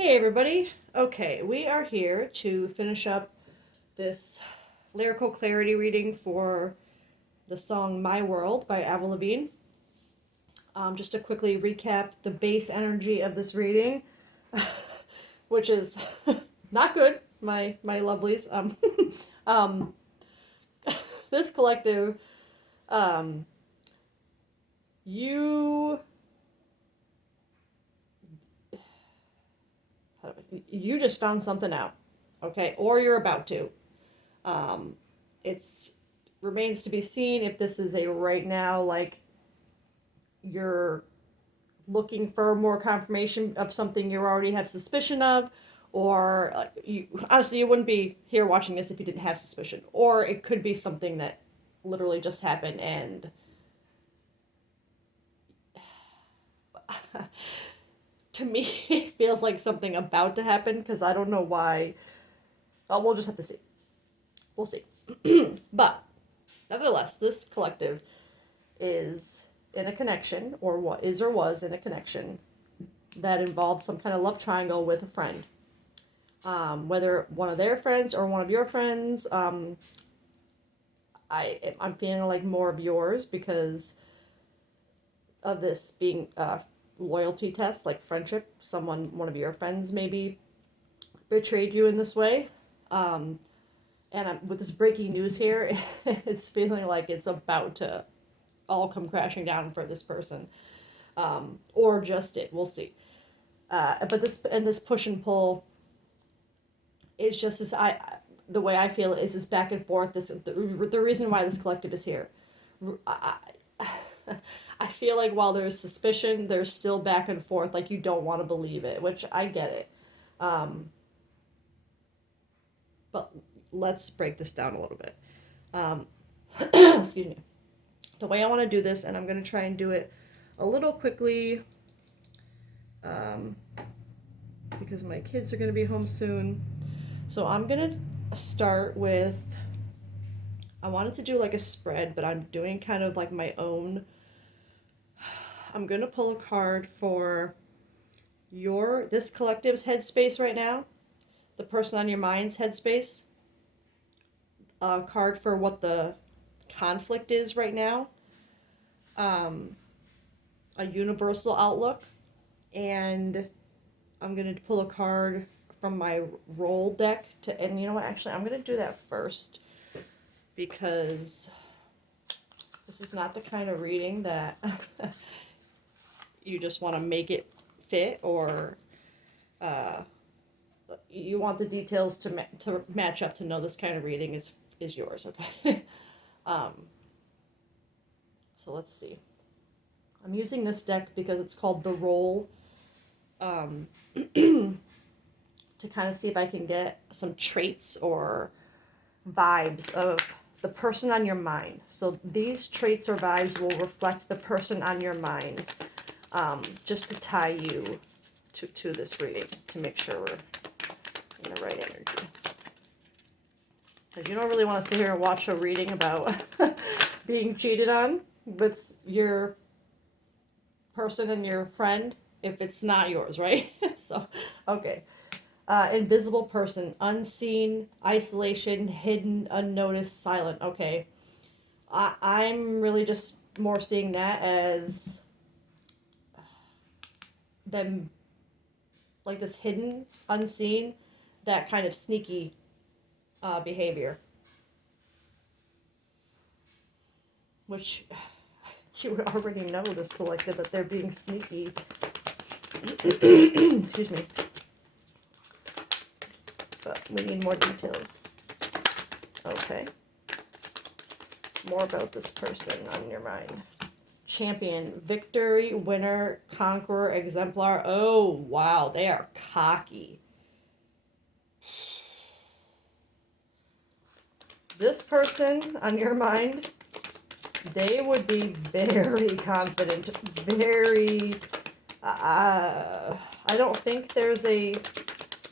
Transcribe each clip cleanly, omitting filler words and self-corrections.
Hey everybody. Okay, we are here to finish up this Lyrical Clarity reading for the song My World by Avril Lavigne. Just to quickly recap the base energy of this reading, which is not good, my lovelies. Um, this collective, um, you you just found something out, okay, or you're about to. Um, it's remains to be seen if this is a right now, like you're looking for more confirmation of something you already have suspicion of, or you honestly you wouldn't be here watching this if you didn't have suspicion, or it could be something that literally just happened and to me it feels like something about to happen because I don't know why. We'll just have to see. We'll see. But nevertheless, this collective is in a connection, or what is or was in a connection that involved some kind of love triangle with a friend. Whether one of their friends or one of your friends, I'm feeling like more of yours because of this being a loyalty test, like friendship. One of your friends maybe betrayed you in this way. And with this breaking news here, it's feeling like it's about to all come crashing down for this person, or just it. We'll see. But this push and pull is just this. The way I feel it is this back and forth. The reason why this collective is here. I, I feel like while there's suspicion, there's still back and forth. Like you don't want to believe it, which I get it. But let's break this down a little bit. Excuse me. The way I want to do this, and I'm going to try and do it a little quickly because my kids are going to be home soon. So I'm going to start with, I wanted to do like a spread, but I'm doing kind of like my own. I'm going to pull a card for this collective's headspace right now, the person on your mind's headspace, a card for what the conflict is right now, a universal outlook, and I'm going to pull a card from my roll deck and you know what, actually I'm going to do that first because this is not the kind of reading that you just want to make it fit, or you want the details to match up to know this kind of reading is yours, okay? So let's see. I'm using this deck because it's called the Roll, to kind of see if I can get some traits or vibes of the person on your mind. So these traits or vibes will reflect the person on your mind, just to tie you to this reading, to make sure we're in the right energy. Because you don't really want to sit here and watch a reading about being cheated on with your person and your friend if it's not yours, right? So, okay. Invisible person, unseen, isolation, hidden, unnoticed, silent. Okay. I'm really just more seeing that as them, like this hidden, unseen, that kind of sneaky behavior. Which you would already know, this collective, that they're being sneaky. Excuse me. But we need more details. Okay. More about this person on your mind. Champion, victory, winner, conqueror, exemplar. Oh, wow, they are cocky. This person on your mind, they would be very confident, very... I don't think there's a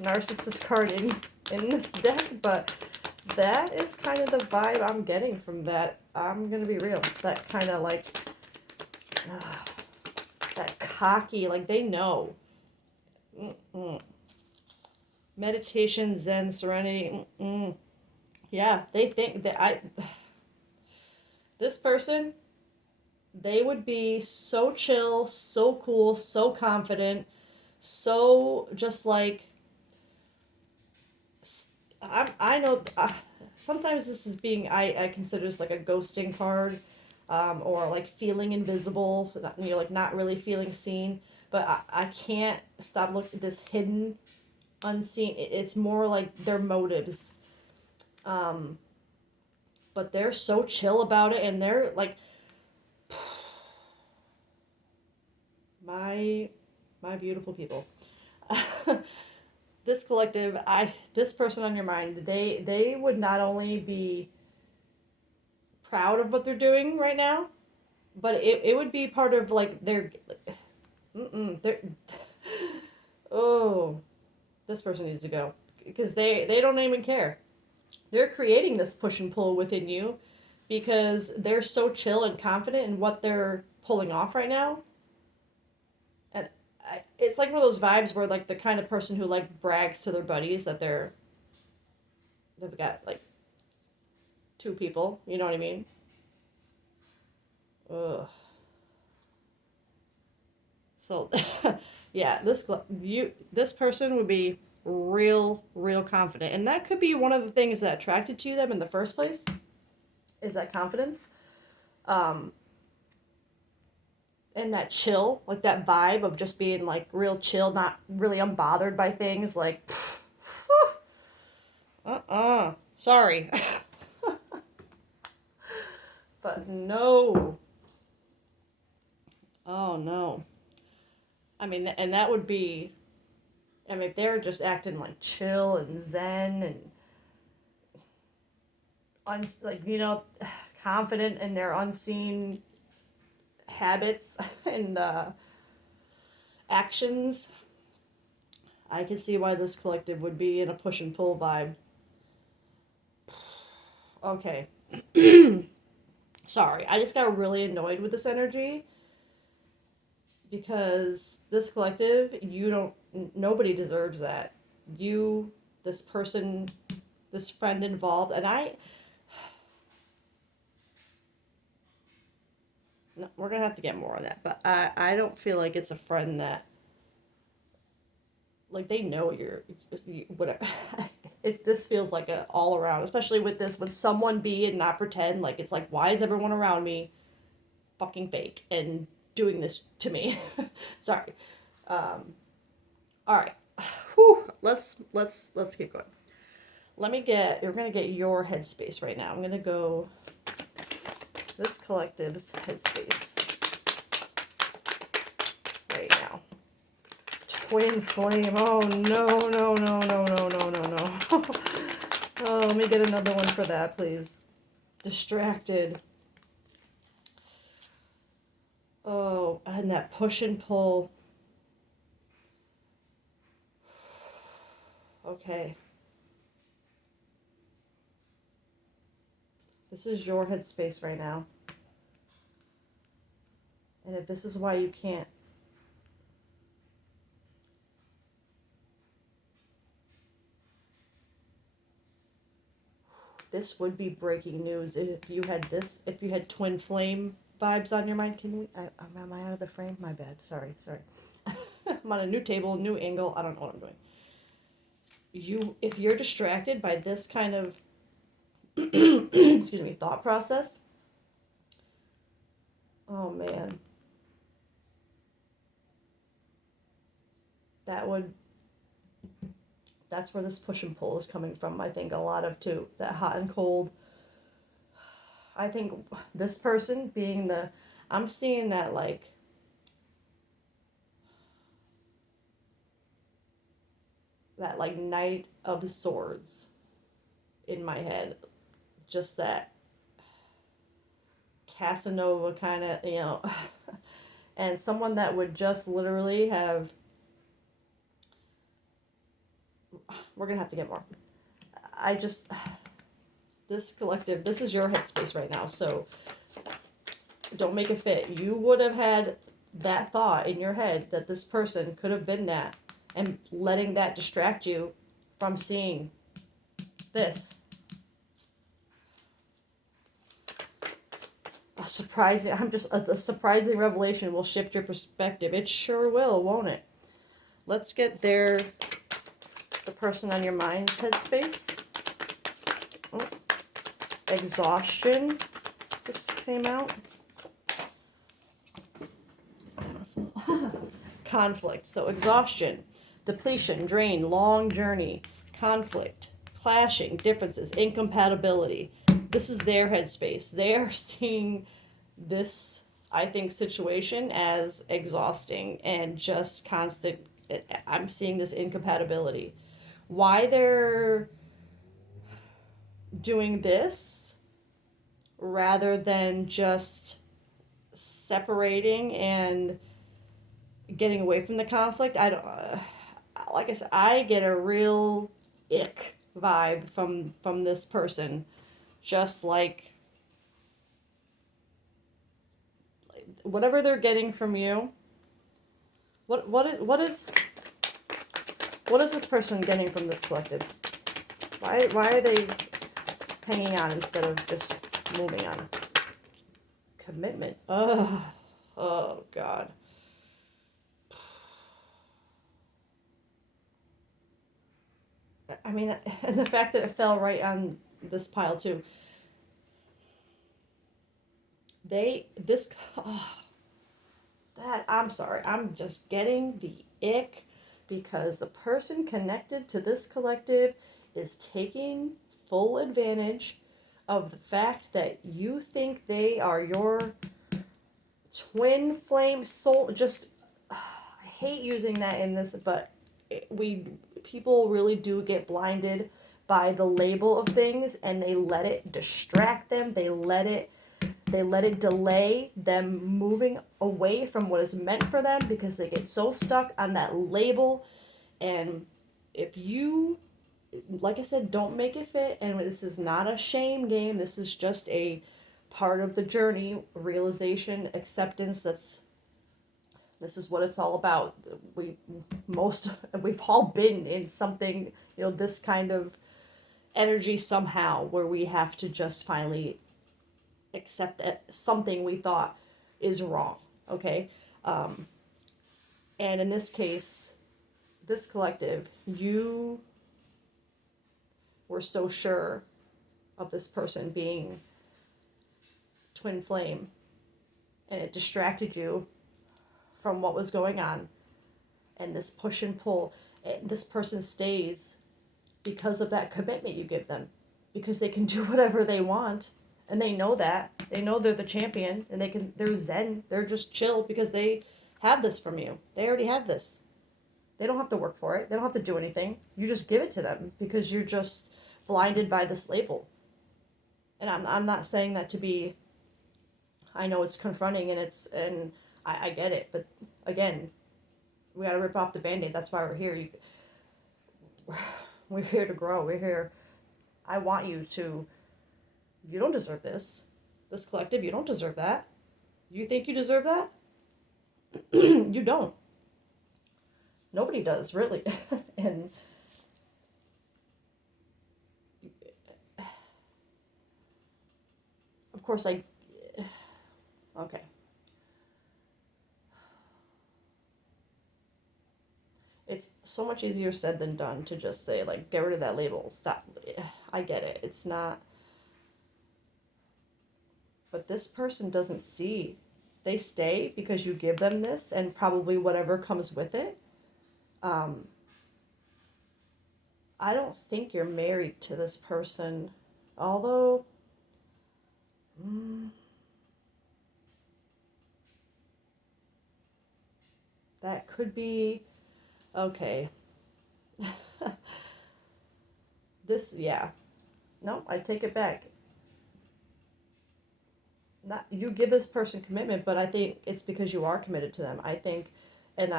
narcissist card in this deck, but that is kind of the vibe I'm getting from that. I'm gonna be real. That kind of like, that cocky, like they know. Meditation, Zen, serenity. Yeah, they think that this person, they would be so chill, so cool, so confident, so just like, I know, sometimes this is being, I consider this like a ghosting card, or like feeling invisible, like not really feeling seen, but I can't stop looking at this hidden, unseen, it's more like their motives, but they're so chill about it, and they're like, my beautiful people. This collective, this person on your mind, they would not only be proud of what they're doing right now, but it would be part of like their oh, this person needs to go, because they don't even care. They're creating this push and pull within you because they're so chill and confident in what they're pulling off right now. And it's like one of those vibes where like the kind of person who like brags to their buddies that they've got like two people, you know what I mean? Ugh. So yeah, this person would be real confident, and that could be one of the things that attracted to them in the first place, is that confidence, and that chill, like that vibe of just being like real chill, not really unbothered by things like sorry. But no. Oh no. I mean, and that would be, I mean, if they're just acting like chill and zen and like, confident in their unseen habits and actions, I can see why this collective would be in a push and pull vibe. Okay. Sorry, I just got really annoyed with this energy because this collective, nobody deserves that. This person, this friend involved, and no, we're gonna have to get more on that, but I don't feel like it's a friend that, like, they know whatever. This feels like a all around, especially with this, would someone be and not pretend, like, it's like, why is everyone around me fucking fake and doing this to me? Sorry. All right. Whew. Let's keep going. We're gonna get your headspace right now. I'm gonna go this collective's headspace right now. Twin flame. Oh no. Oh, let me get another one for that, please. Distracted. Oh, and that push and pull. Okay. This is your headspace right now. And if this is why you can't, this would be breaking news if you had twin flame vibes on your mind. Am I out of the frame? My bad. Sorry. I'm on a new table, new angle. I don't know what I'm doing. If you're distracted by this kind of excuse me, thought process, oh man, that's where this push and pull is coming from. I think a lot of too, that hot and cold. I think this person being I'm seeing that like Knight of Swords in my head. Just that Casanova kind of, and someone that would just literally have, we're going to have to get more. This collective, this is your headspace right now, so don't make it fit. You would have had that thought in your head that this person could have been that, and letting that distract you from seeing this. A surprising revelation will shift your perspective. It sure will, won't it? Let's get the person on your mind's headspace. Oh, exhaustion just came out. Conflict. So exhaustion, depletion, drain, long journey, conflict, clashing, differences, incompatibility. This is their headspace. They are seeing this, I think, situation as exhausting and just constant. I'm seeing this incompatibility. Why they're doing this rather than just separating and getting away from the conflict, I don't. Like I said, I get a real ick vibe from this person, just like whatever they're getting from you. What is this person getting from this collective? Why are they hanging on instead of just moving on? Commitment. Oh God. I mean, and the fact that it fell right on this pile too. I'm sorry, I'm just getting the ick because the person connected to this collective is taking full advantage of the fact that you think they are your twin flame soul. I hate using that in this, but people really do get blinded by the label of things, and they let it distract them. They let it delay them moving away from what is meant for them because they get so stuck on that label. And if you, like I said, don't make it fit, and this is not a shame game, this is just a part of the journey, realization, acceptance. This is what it's all about. We've all been in something, this kind of energy somehow, where we have to just finally accept that something we thought is wrong. Okay. And in this case, this collective, you were so sure of this person being twin flame, and it distracted you from what was going on, and this push and pull, and this person stays because of that commitment you give them, because they can do whatever they want, and they know they're the champion, and they're zen, they're just chill because they have this from you. They already have this. They don't have to work for it. They don't have to do anything. You just give it to them because you're just blinded by this label. And I'm not saying that to be, I know it's confronting, and I get it, but again, we gotta rip off the Band-Aid. That's why we're here. We're here to grow. We're here. I want you don't deserve this. This collective, you don't deserve that. You think you deserve that? You don't. Nobody does, really. And of course, okay. It's so much easier said than done to just say, like, get rid of that label. Stop. I get it. It's not. But this person doesn't see. They stay because you give them this and probably whatever comes with it. I don't think you're married to this person. Although, that could be. Okay. Yeah. No, I take it back. Not you give this person commitment, but I think it's because you are committed to them. I think, and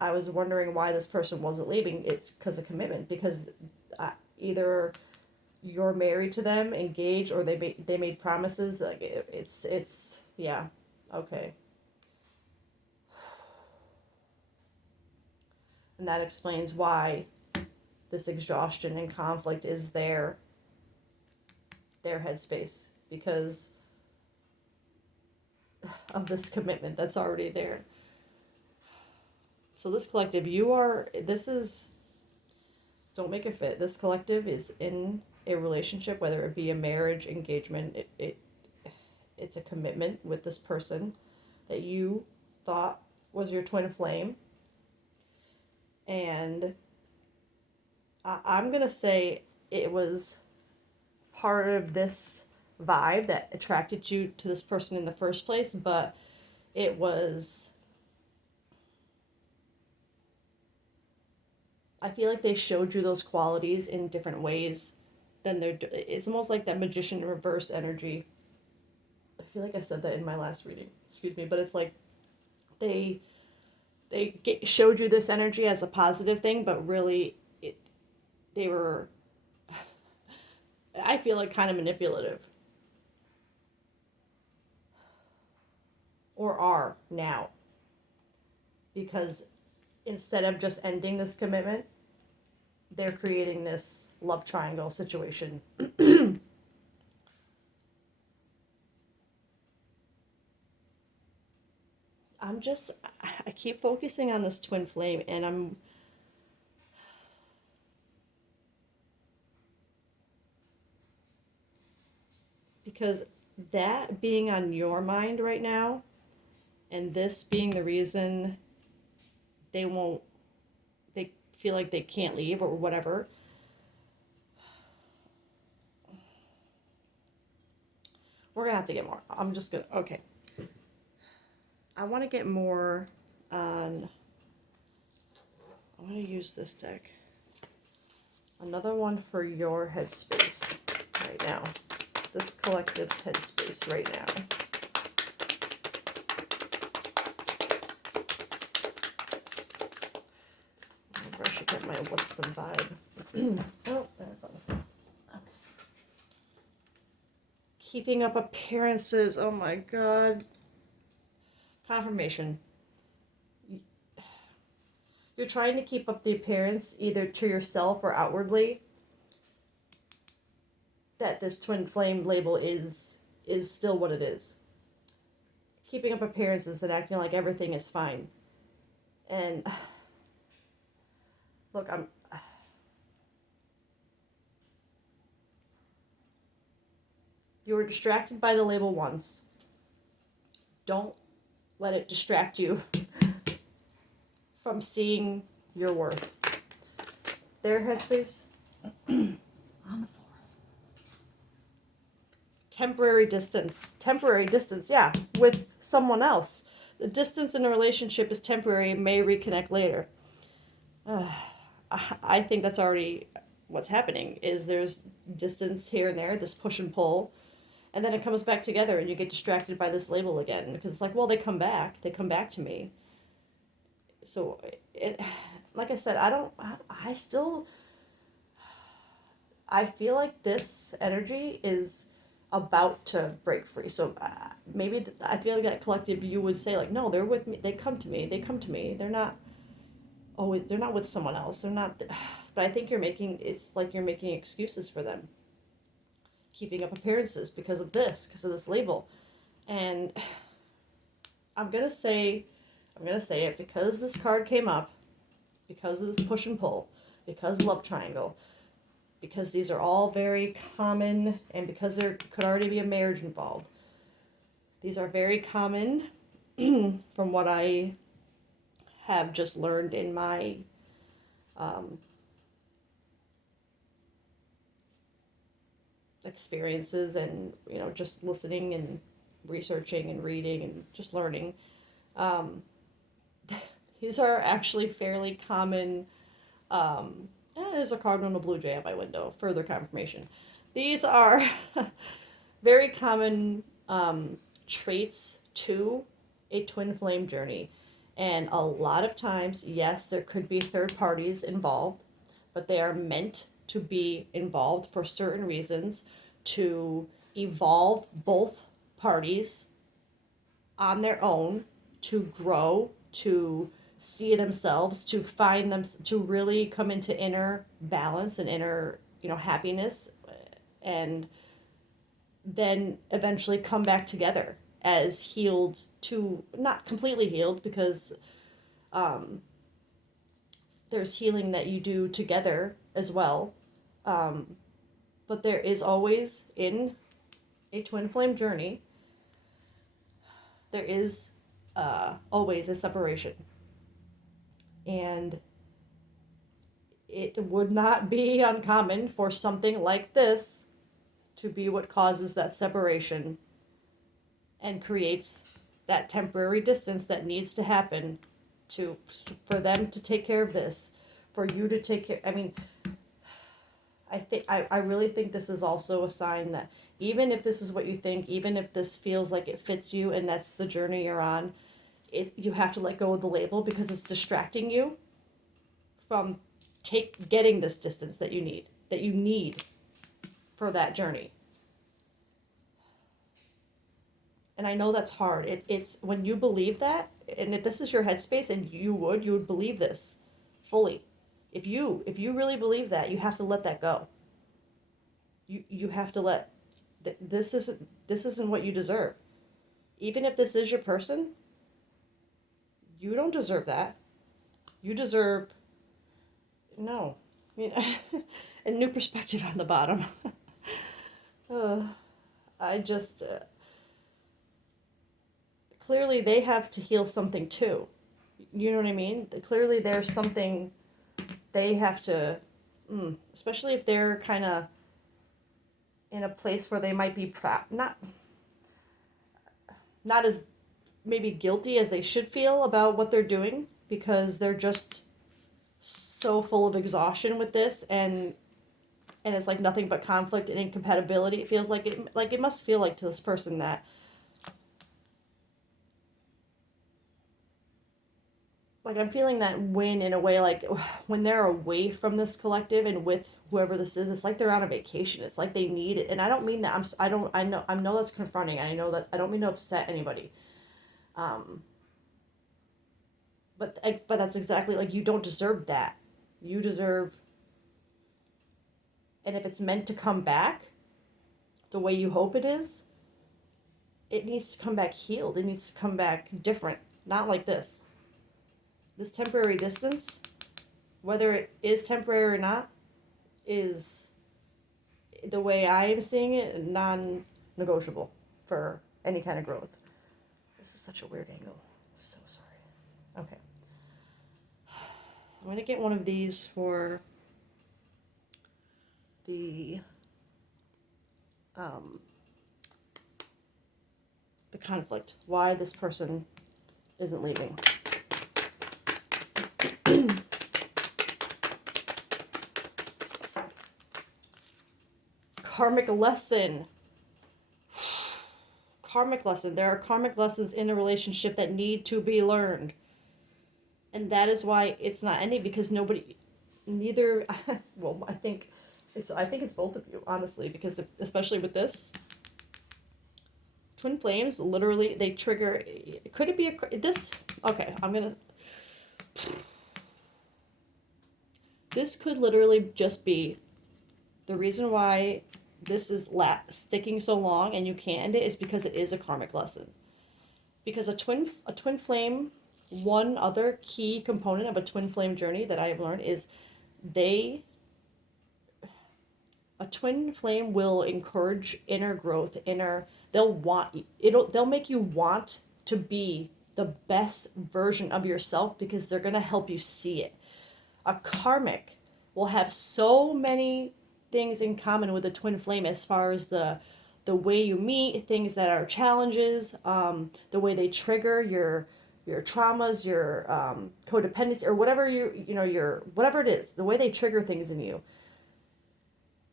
I was wondering why this person wasn't leaving. It's because of commitment. Because either you're married to them, engaged, or they made promises. Like it's yeah, okay. And that explains why this exhaustion and conflict is their headspace because of this commitment that's already there. So this collective, don't make it fit. This collective is in a relationship, whether it be a marriage, engagement, it's a commitment with this person that you thought was your twin flame. And I'm going to say it was part of this vibe that attracted you to this person in the first place, but it was, I feel like they showed you those qualities in different ways than it's almost like that magician reverse energy. I feel like I said that in my last reading, excuse me, but it's like they showed you this energy as a positive thing, but really they were, I feel like, kind of manipulative. Or are now. Because instead of just ending this commitment, they're creating this love triangle situation. I keep focusing on this twin flame, and because that being on your mind right now, and this being the reason they feel like they can't leave or whatever. We're going to have to get more. Okay. I want to get more on, I want to use this deck. Another one for your headspace right now. This collective's headspace right now. I should get my what's the vibe. Oh, there's something. Okay. Keeping up appearances. Oh my god. Confirmation. You're trying to keep up the appearance either to yourself or outwardly that this twin flame label is still what it is. Keeping up appearances and acting like everything is fine. And look, you were distracted by the label once. Don't let it distract you from seeing your worth. Their headspace on the floor. Temporary distance, yeah, with someone else. The distance in a relationship is temporary, may reconnect later. I think that's already what's happening, is there's distance here and there, this push and pull, and then it comes back together and you get distracted by this label again, because it's like, well, they come back to me. So, like I said, I feel like this energy is about to break free. So maybe I feel like that collective, you would say like, no, they're with me. They come to me. They're not with someone else. They're not. But I think you're making excuses for them. Keeping up appearances because of this label. And I'm going to say it because this card came up, because of this push and pull, because love triangle, because these are all very common, and because there could already be a marriage involved. These are very common from what I have just learned in my experiences, and just listening and researching and reading and just learning. These are actually fairly common. There's a cardinal and a blue jay at my window. Further confirmation. These are very common traits to a twin flame journey. And a lot of times, yes, there could be third parties involved, but they are meant to be involved for certain reasons, to evolve both parties on their own, to grow, to see themselves, to find them, to really come into inner balance and inner, happiness, and then eventually come back together as healed, to not completely healed, because there's healing that you do together as well. But there is always, in a twin flame journey, there is always a separation. And it would not be uncommon for something like this to be what causes that separation and creates that temporary distance that needs to happen for them to take care of this, for you to take care. I mean, I really think this is also a sign that even if this is what you think, even if this feels like it fits you and that's the journey you're on, you have to let go of the label, because it's distracting you from getting this distance that you need for that journey. And I know that's hard. It's when you believe that, and if this is your headspace, and you would believe this fully. If you really believe that, you have to let that go. You have to let this isn't what you deserve. Even if this is your person, you don't deserve that. You deserve no, a new perspective on the bottom. I just clearly they have to heal something too. You know what I mean? Clearly there's something they have to, especially if they're kind of in a place where they might be not as maybe guilty as they should feel about what they're doing, because they're just so full of exhaustion with this, and it's like nothing but conflict and incompatibility. It feels like it must feel like to this person that, like, I'm feeling that win in a way, like when they're away from this collective and with whoever this is, it's like they're on a vacation. It's like they need it, and I don't mean that. I know that's confronting, and I know that I don't mean to upset anybody. But that's exactly, like, you don't deserve that. You deserve, and if it's meant to come back the way you hope it is, it needs to come back healed. It needs to come back different, not like this. This temporary distance, whether it is temporary or not, is, the way I am seeing it, non-negotiable for any kind of growth. This is such a weird angle. So sorry. Okay. I'm going to get one of these for the conflict. Why this person isn't leaving. Karmic lesson. Karmic lesson. There are karmic lessons in a relationship that need to be learned. And that is why it's not ending, because neither, well, I think it's both of you, honestly, because especially with this, twin flames, literally, they trigger, could it be okay, this could literally just be the reason why this is sticking so long and you can't end it, is because it is a karmic lesson. Because a twin flame, one other key component of a twin flame journey that I have learned is a twin flame will encourage inner growth, they'll make you want to be the best version of yourself, because they're going to help you see it. A karmic will have so many things in common with a twin flame, as far as the way you meet, things that are challenges, the way they trigger your traumas, your codependence, or whatever your whatever it is, the way they trigger things in you.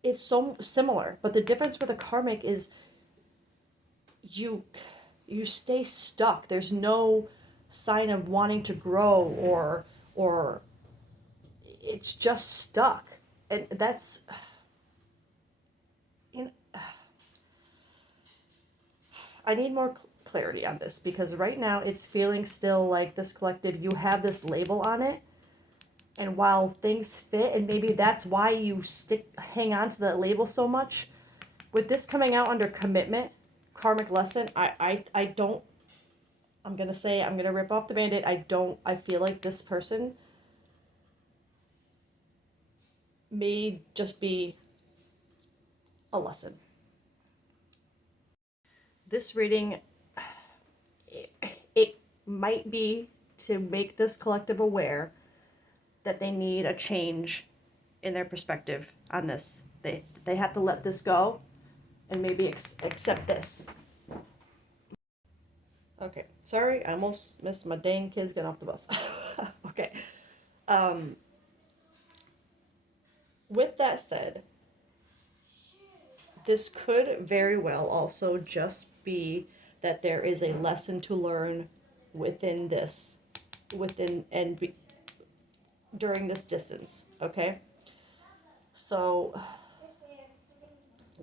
It's so similar, but the difference with a karmic is you stay stuck. There's no sign of wanting to grow, or it's just stuck, and that's. I need more clarity on this, because right now it's feeling still like this collective, you have this label on it. And while things fit, and maybe that's why you hang on to that label so much, with this coming out under commitment, karmic lesson, I don't, I'm going to say, I'm going to rip off the Band-Aid. I feel like this person may just be a lesson. This reading, it might be to make this collective aware that they need a change in their perspective on this. They have to let this go and maybe accept this. Okay, sorry, I almost missed my dang kids getting off the bus. Okay. With that said, this could very well also just be that there is a lesson to learn during this distance, okay? So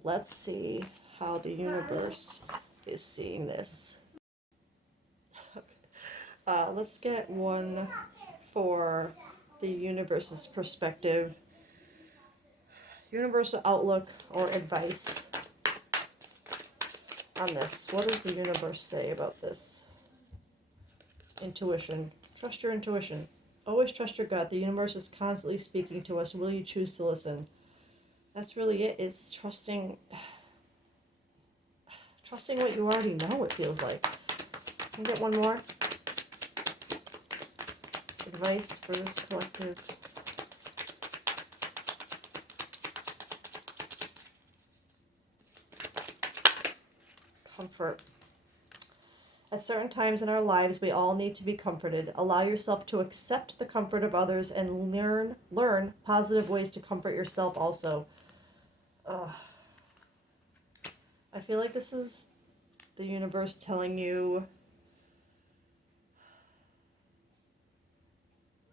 let's see how the universe is seeing this. Let's get one for the universe's perspective. Universal outlook or advice on this. What does the universe say about this? Intuition. Trust your intuition. Always trust your gut. The universe is constantly speaking to us. Will you choose to listen? That's really it. It's trusting what you already know, it feels like. Can I get one more? Advice for this collective. Comfort. At certain times in our lives, we all need to be comforted. Allow yourself to accept the comfort of others and learn positive ways to comfort yourself also. I feel like this is the universe telling you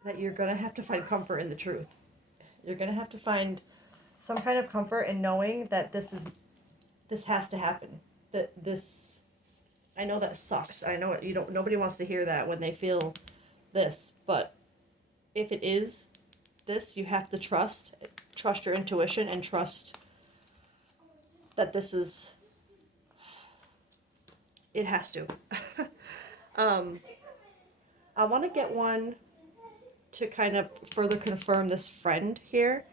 that you're going to have to find comfort in the truth. You're going to have to find some kind of comfort in knowing that this has to happen. I know that sucks. I know nobody wants to hear that when they feel this, but if it is this, you have to trust your intuition and trust that this is, it has to. I want to get one to kind of further confirm this friend here.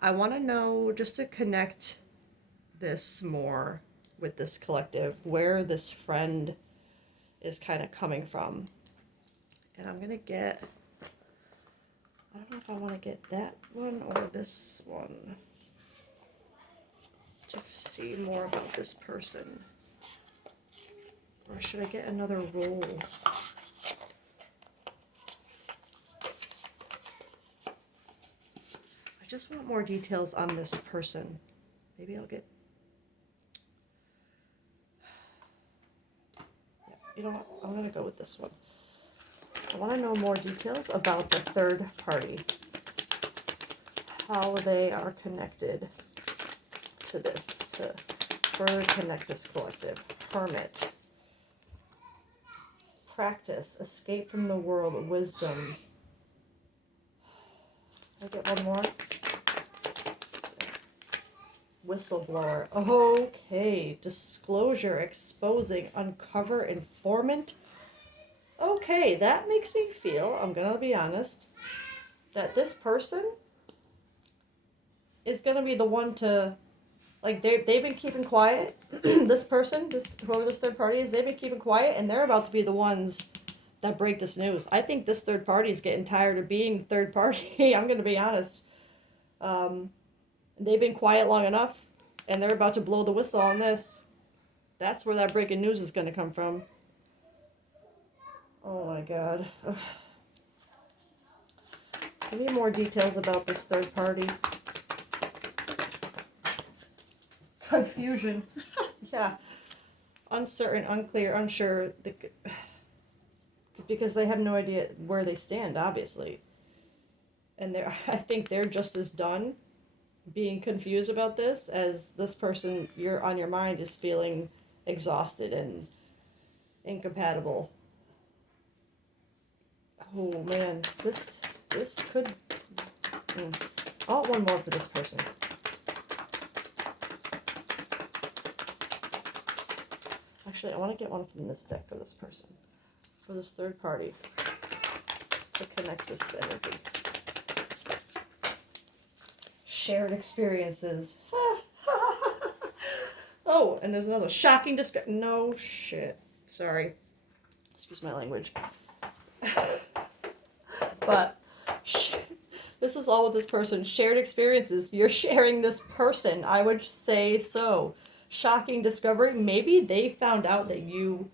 I want to know, just to connect this more with this collective, where this friend is kind of coming from. And I'm going to get, I don't know if I want to get that one or this one to see more about this person. Or should I get another roll? I just want more details on this person. Maybe I'll get... Yeah, you know what? I'm going to go with this one. I want to know more details about the third party. How they are connected to this, to further connect this collective. Hermit. Practice. Escape from the world. Wisdom. Can I get one more? Whistleblower. Okay. Disclosure. Exposing. Uncover. Informant. Okay, that makes me feel, I'm going to be honest, that this person is going to be the one to, like, they've been keeping quiet. This person, whoever this third party is, they've been keeping quiet, and they're about to be the ones that break this news. I think this third party is getting tired of being third party. I'm going to be honest. They've been quiet long enough, and they're about to blow the whistle on this. That's where that breaking news is going to come from. Oh my god. Ugh. Give me more details about this third party. Confusion. Yeah. Uncertain, unclear, unsure. Because they have no idea where they stand, obviously. And I think they're just as done being confused about this as this person on your mind is feeling exhausted and incompatible. Oh man, this could. I want one more for this person. Actually, I want to get one from this deck for this person, for this third party, to connect this energy. Shared experiences. Oh, and there's another shocking no shit. Sorry. Excuse my language. But this is all with this person. Shared experiences. You're sharing this person. I would say so. Shocking discovery. Maybe they found out that you...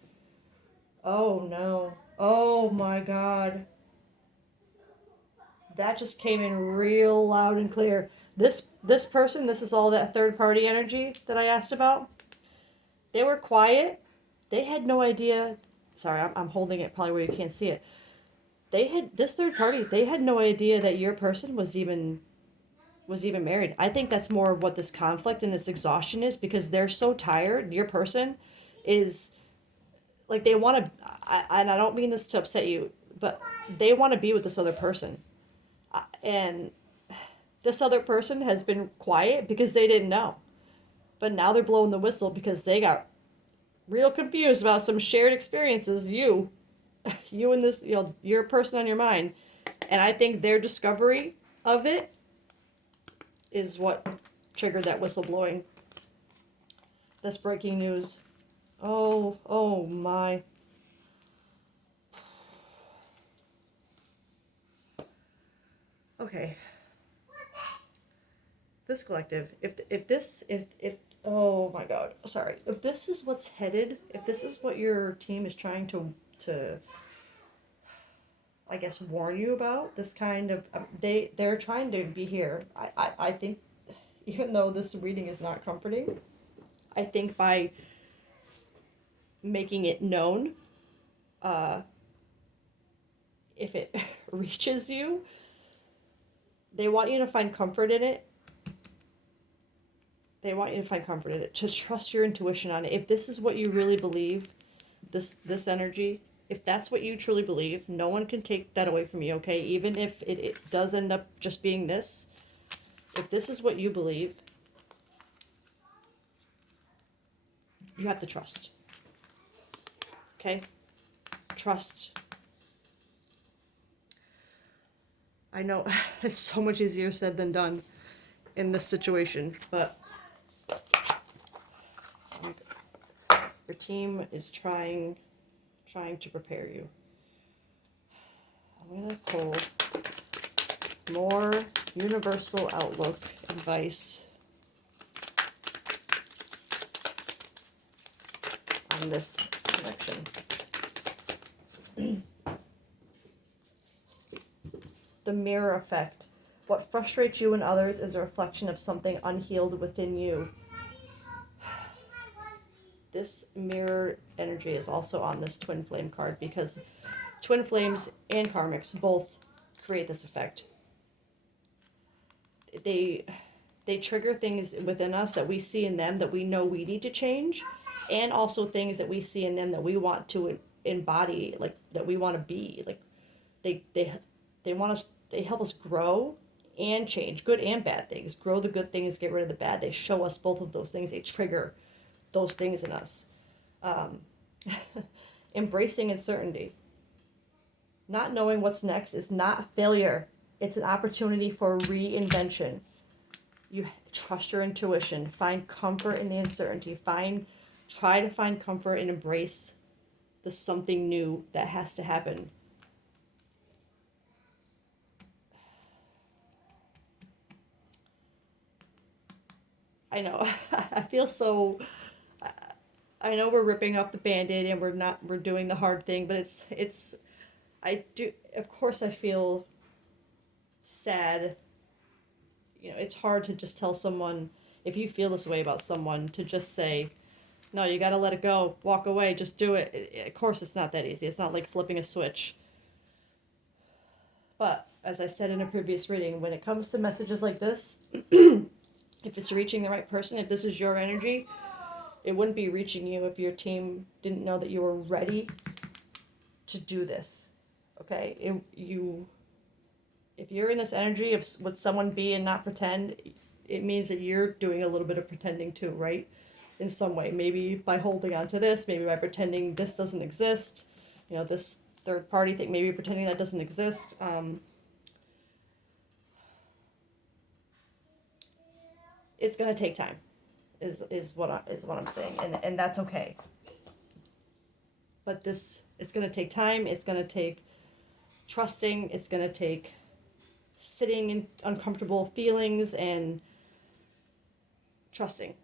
Oh no. Oh my god. That just came in real loud and clear. This person, this is all that third party energy that I asked about. They were quiet. They had no idea. Sorry, I'm holding it probably where you can't see it. This third party, they had no idea that your person was even married. I think that's more of what this conflict and this exhaustion is, because they're so tired. Your person is like, they want to, and I don't mean this to upset you, but they want to be with this other person. And this other person has been quiet because they didn't know. But now they're blowing the whistle because they got real confused about some shared experiences. You and this, your person on your mind. And I think their discovery of it is what triggered that whistle blowing. That's breaking news. Oh my. Okay. This collective, if oh my god, sorry. If this is what's headed, if this is what your team is trying to I guess warn you about, this kind of they're trying to be here. I think, even though this reading is not comforting, I think by making it known, if it reaches you, they want you to find comfort in it. They want you to find comfort in it, to trust your intuition on it. If this is what you really believe, this energy, if that's what you truly believe, no one can take that away from you, okay? Even if it does end up just being this, if this is what you believe, you have to trust. Okay? Trust. I know it's so much easier said than done in this situation, but your team is trying to prepare you. I'm going to pull more universal outlook advice on this connection. The mirror effect. What frustrates you and others is a reflection of something unhealed within you. This mirror energy is also on this twin flame card, because twin flames and karmics both create this effect. They trigger things within us that we see in them that we know we need to change, and also things that we see in them that we want to embody, like that we want to be. Like they want us, they help us grow and change, good and bad things. Grow the good things, get rid of the bad. They show us both of those things. They trigger those things in us. Embracing uncertainty. Not knowing what's next is not failure. It's an opportunity for reinvention. You trust your intuition. Find comfort in the uncertainty. Try to find comfort and embrace the something new that has to happen. I know. I feel so... I know we're ripping off the Band-Aid and we're doing the hard thing, but of course I feel sad. It's hard to just tell someone, if you feel this way about someone, to just say, no, you gotta let it go, walk away, just do it. Of course it's not that easy. It's not like flipping a switch. But, as I said in a previous reading, when it comes to messages like this, if it's reaching the right person, if this is your energy, It wouldn't be reaching you if your team didn't know that you were ready to do this. Okay? If you're in this energy of with someone be and not pretend, it means that you're doing a little bit of pretending too, right? In some way. Maybe by holding on to this, maybe by pretending this doesn't exist. This third party thing, maybe pretending that doesn't exist. It's gonna take time, is what I'm saying, and that's okay. But it's gonna take time. It's gonna take trusting. It's gonna take sitting in uncomfortable feelings and trusting.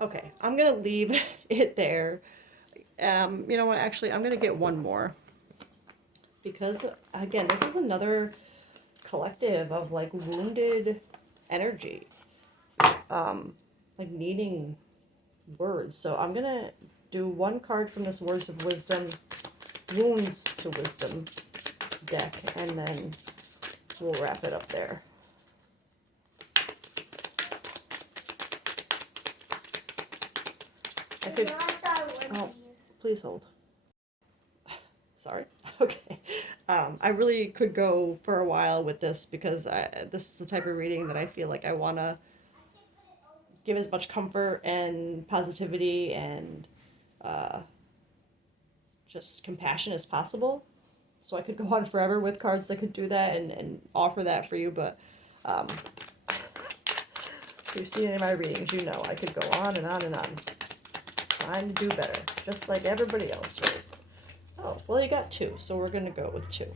Okay, I'm gonna leave it there. You know what? Actually, I'm gonna get one more because again, this is another collective of like wounded energy, like needing words. So I'm gonna do one card from this Words of Wisdom, Wounds to Wisdom deck, and then we'll wrap it up there. I could. Oh, please hold. Sorry. Okay. I really could go for a while with this because this is the type of reading that I feel like I want to give as much comfort and positivity and just compassion as possible. So I could go on forever with cards that could do that and offer that for you, but if you've seen any of my readings, you know I could go on and on and on. Trying to do better, just like everybody else, right? Oh, well, you got two, so we're going to go with two.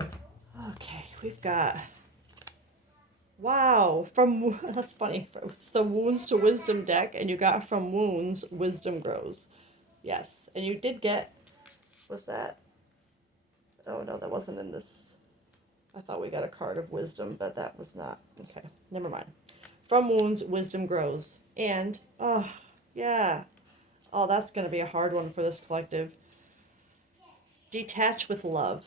Okay, we've got... Wow, that's funny. It's the Wounds to Wisdom deck, and you got from Wounds, Wisdom Grows. Yes, and you did get... Was that... Oh, no, that wasn't in this... I thought we got a card of wisdom, but that was not. Okay, never mind. From Wounds, Wisdom Grows. And, oh, yeah. Oh, that's going to be a hard one for this collective. Detach with love.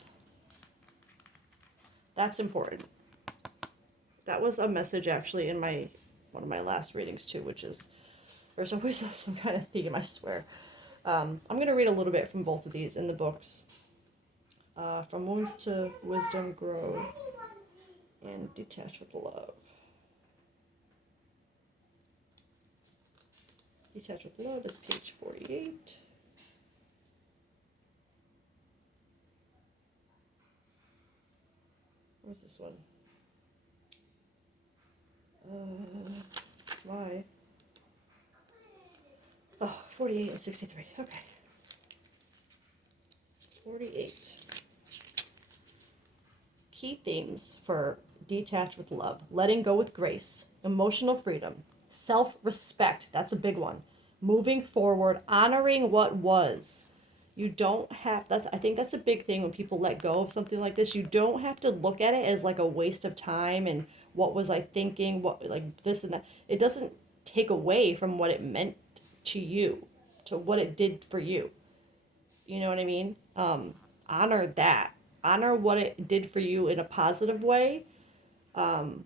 That's important. That was a message actually in one of my last readings too, which is there's always some kind of theme, I swear. I'm going to read a little bit from both of these in the books. From Wounds to Wisdom Grow and Detach with Love. Detach with Love is page 48. Where's this one? Why? Oh, 48 and 63. Okay. 48. Key themes for Detach with Love. Letting go with grace. Emotional freedom. Self-respect. That's a big one. Moving forward. Honoring what was. You don't have... I think that's a big thing when people let go of something like this. You don't have to look at it as like a waste of time and what was I thinking, what like this and that. It doesn't take away from what it meant to you, to what it did for you. You know what I mean? Honor that. Honor what it did for you in a positive way. Don't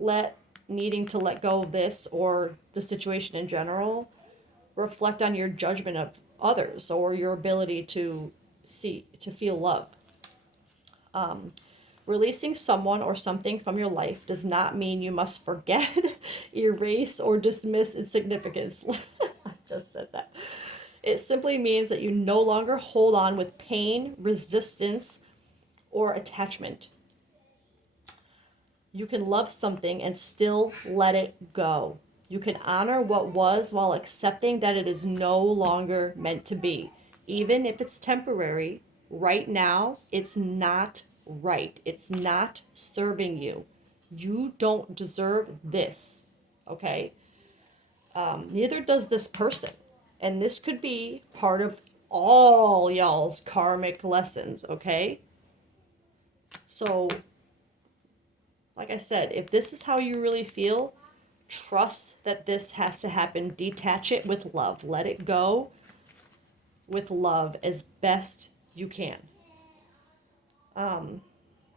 let needing to let go of this or the situation in general reflect on your judgment of others or your ability to feel love. Releasing someone or something from your life does not mean you must forget, erase, or dismiss its significance. I just said that. It simply means that you no longer hold on with pain, resistance, or attachment. You can love something and still let it go. You can honor what was while accepting that it is no longer meant to be. Even if it's temporary, right now, it's not right. It's not serving you. You don't deserve this, okay? Neither does this person. And this could be part of all y'all's karmic lessons, okay? So, like I said, if this is how you really feel, trust that this has to happen. Detach it with love. Let it go with love as best you can.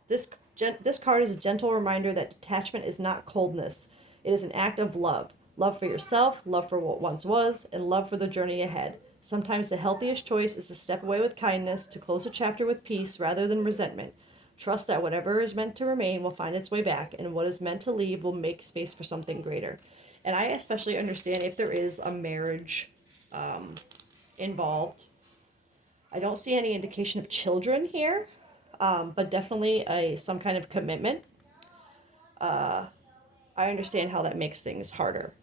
This This card is a gentle reminder that detachment is not coldness. It is an act of love. Love for yourself, love for what once was, and love for the journey ahead. Sometimes the healthiest choice is to step away with kindness, to close a chapter with peace rather than resentment. Trust that whatever is meant to remain will find its way back, and what is meant to leave will make space for something greater. And I especially understand if there is a marriage involved. I don't see any indication of children here, but definitely some kind of commitment. I understand how that makes things harder.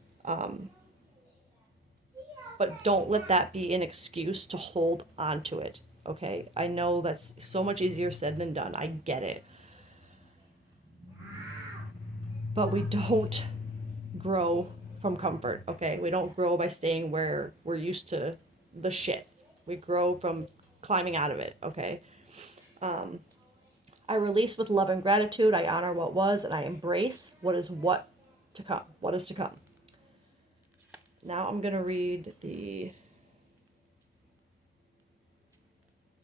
But don't let that be an excuse to hold on to it, okay? I know that's so much easier said than done. I get it. But we don't grow from comfort, okay? We don't grow by staying where we're used to the shit. We grow from climbing out of it, okay? I release with love and gratitude. I honor what was, and I embrace what is to come. What is to come. Now I'm going to read the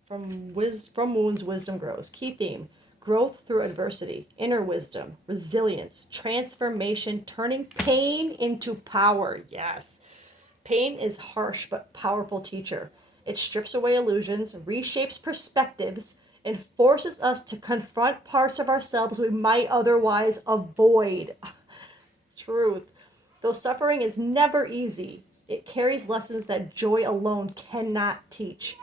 from Wounds Wisdom Grows. Key theme: growth through adversity, inner wisdom, resilience, transformation, turning pain into power. Yes. Pain is harsh but powerful teacher. It strips away illusions, reshapes perspectives, and forces us to confront parts of ourselves we might otherwise avoid. Truth. Though suffering is never easy, it carries lessons that joy alone cannot teach.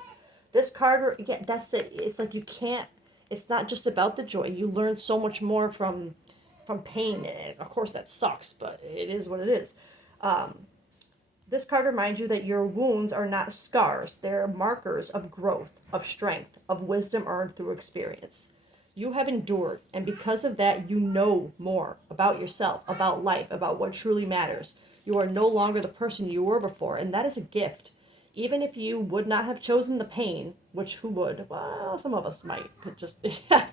This card, yeah, that's it. It's like you can't. It's not just about the joy. You learn so much more from pain. And of course, that sucks, but it is what it is. This card reminds you that your wounds are not scars. They're markers of growth, of strength, of wisdom earned through experience. You have endured, and because of that, you know more about yourself, about life, about what truly matters. You are no longer the person you were before, and that is a gift. Even if you would not have chosen the pain, which who would? Well, some of us might. Could just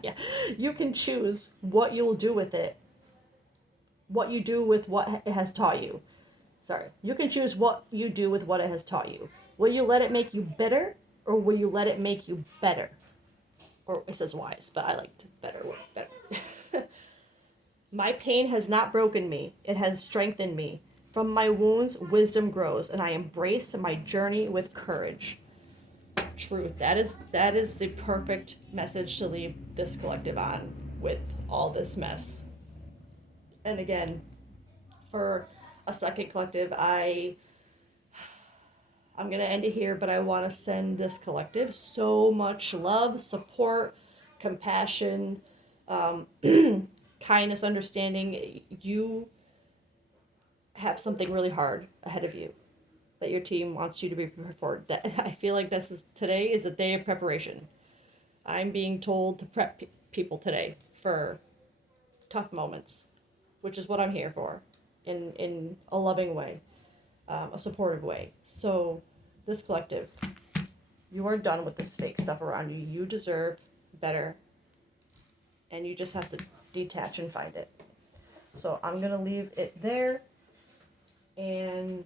yeah. You can choose what you will do with it, what you do with what it has taught you. Sorry. You can choose what you do with what it has taught you. Will you let it make you bitter, or will you let it make you better? Or it says wise, but I liked better word, better. My pain has not broken me. It has strengthened me. From my wounds, wisdom grows, and I embrace my journey with courage. Truth. That is the perfect message to leave this collective on with all this mess. And again, for a second collective, I'm going to end it here, but I want to send this collective so much love, support, compassion, kindness, understanding. You have something really hard ahead of you that your team wants you to be prepared for. That I feel like today is a day of preparation. I'm being told to prep people today for tough moments, which is what I'm here for, in a loving way, a supportive way. So, this collective, you are done with this fake stuff around you. You deserve better, and you just have to detach and find it. So, I'm going to leave it there, and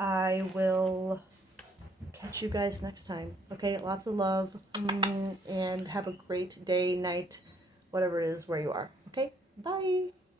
I will catch you guys next time. Okay, lots of love, and have a great day, night, whatever it is where you are. Okay, bye.